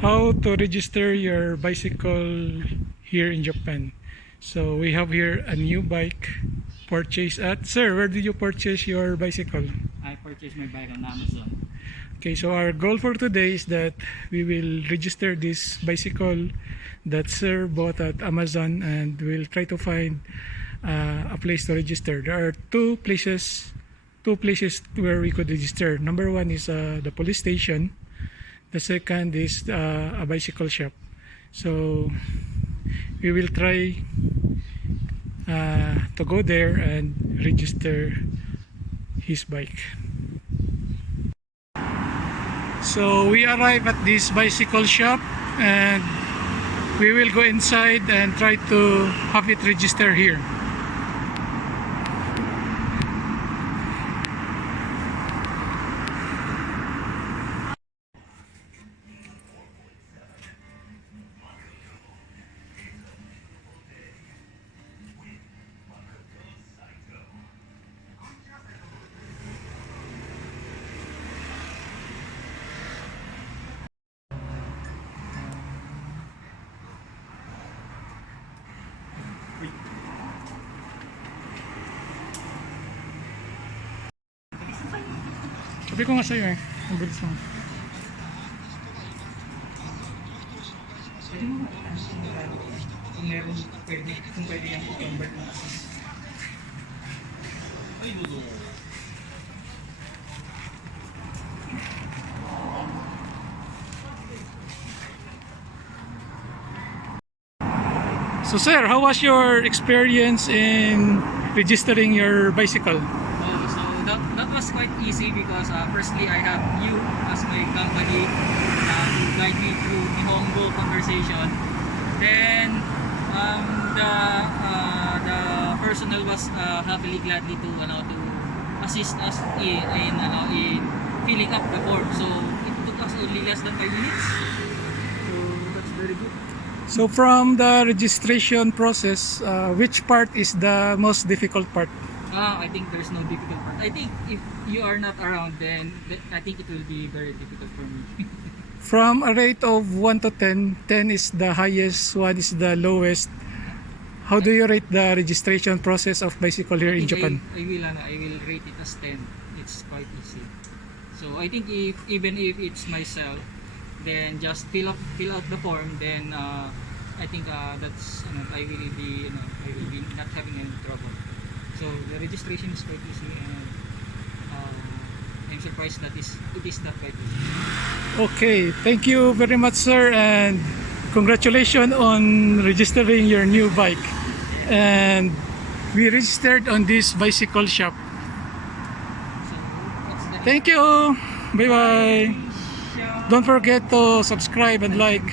how to register your bicycle here in Japan. So we have here a new bike purchased at, sir, where did you purchase your bicycle? I purchased my bike on Amazon. Okay, so our goal for today is that we will register this bicycle that sir bought at Amazon, and we'll try to find a place to register. There are two places where we could register. Number one is the police station. The second is a bicycle shop. So we will try to go there and register his bike. So we arrive at this bicycle shop, and we will go inside and try to have it register here. Sabi ko nga sa'yo ang bilis mo. Pwede mo ba kung meron kung pwede yung i-convert mo? So sir, how was your experience in registering your bicycle? So that was quite easy because firstly I have you as my company to guide me through the Nihongo conversation. Then the personnel was happily gladly to assist us in filling up the form. So it took us only less than 5 minutes. So that's very good. So from the registration process, which part is the most difficult part? I think there's no difficult part. I think if you are not around, then I think it will be very difficult for me. From a rate of 1 to 10, 10 is the highest, 1 is the lowest. How do you rate the registration process of bicycle here in Japan? I will rate it as 10. It's quite easy. So I think even if it's myself, then just fill out the form. Then I think that's I will be not having any trouble. So the registration is quite easy, and I'm surprised that it is not quite easy. Okay, thank you very much sir, and congratulations on registering your new bike. And we registered on this bicycle shop. So what's the Thank you. Bye bye. Don't forget to subscribe and like.